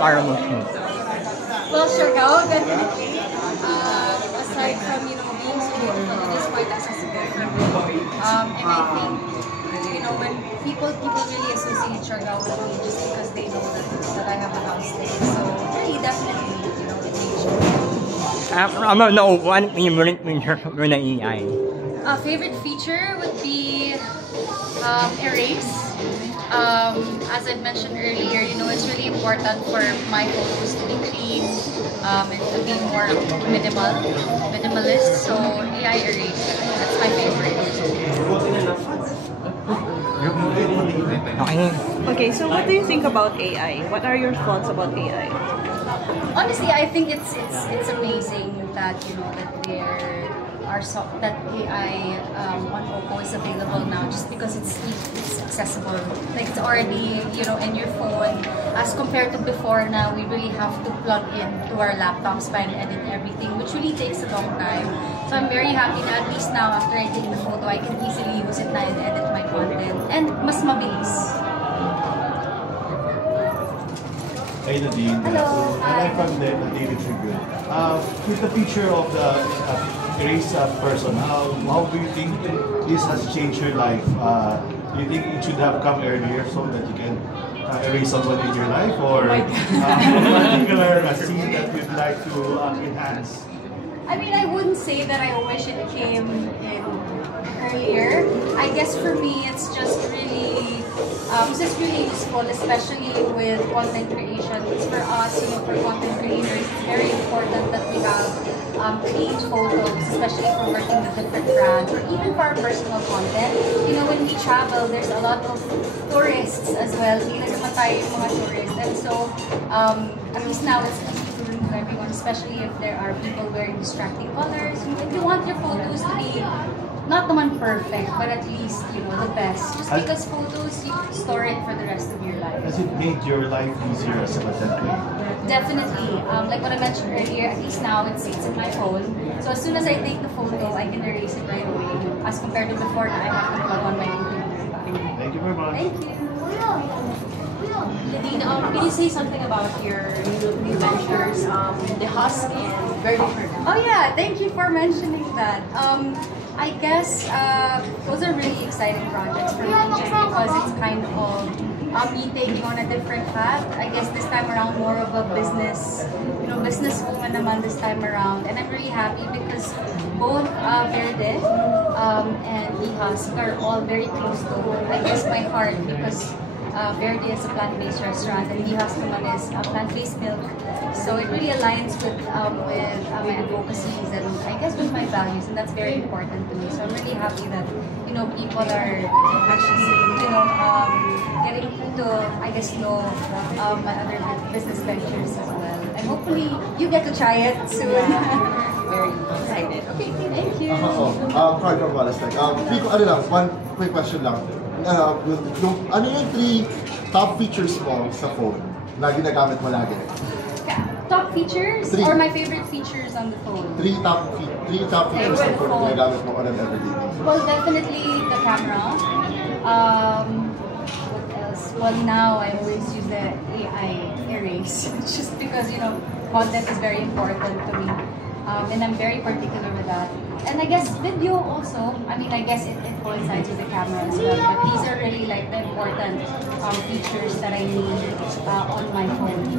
Para most mo? Well, Siargao, definitely. Aside from, being so beautiful, it is quite accessible for me. And I think, when people really associate Siargao with me just because they know that I have a house there. So, really, definitely, nature. Ano yung favorite feature na AI? Favorite feature would be erase. As I mentioned earlier, it's really important for my photos to be clean and to be more minimalist. So AI erase, that's my favorite. Okay, so what do you think about AI? What are your thoughts about AI? Honestly, I think it's amazing that that AI on Oppo is available now just because it's accessible. Like it's already in your phone. As compared to before, now we really have to plug in to our laptops and edit everything, which really takes a long time. So I'm very happy that at least now after I take the photo, I can easily use it now and edit my content and mas mabilis. Hey Nadine, hello. I'm from the Daily Tribune. With the picture of the erase person, how do you think this has changed your life? Do you think it should have come earlier so that you can erase someone in your life, or a particular scene that you'd like to enhance? I mean, I wouldn't say that I wish it came in earlier. I guess for me, it's just really useful, especially with content creation. Because for us, for content creators, it's very important that we have clean photos, especially if we're working with different brands, or even for our personal content. When we travel, there's a lot of tourists as well. Hindi naman tayo yung mga tourists. And so, at least now it's easy to remove everyone, especially if there are people wearing distracting colors. If you want your photos to be not the one perfect, but at least, the best. Just because photos, you can store it for the rest of your life. Has it made your life easier as a content creator? Definitely. Like what I mentioned earlier, at least now it's in my phone. So as soon as I take the photo, I can erase it right away. As compared to before, I have to plug on my computer. Thank you very much. Thank you. Nadine, can you say something about your new ventures, The Husk and Verde Fern? Oh yeah, thank you for mentioning that. I guess those are really exciting projects for me just because it's kind of me taking on a different path. I guess this time around more of a businesswoman naman this time around. And I'm really happy because both Verde and The Husk are all very close to, I guess, my heart because Verde is a plant-based restaurant and The Husk naman is a plant-based milk. So it really aligns with my advocacies and I guess with my values, and that's very important to me. So I'm really happy that people are actually getting to know my other business ventures as well. And hopefully you get to try it soon. Very excited. Okay, thank you. Carl from Wallace-Tech. One quick question lang. Ano yung 3 top features mo sa phone na ginagamit mo lagi? Top features or my favorite features on the phone? 3 top features sa phone na ginagamit mo on an everyday basis. Well, definitely the camera. What else? Well, now I always use the AI erase just because content is very important to me. And I'm very particular with that. And I guess video also, I guess it coincides with the camera as well. But these are really like the important features that I need on my phone.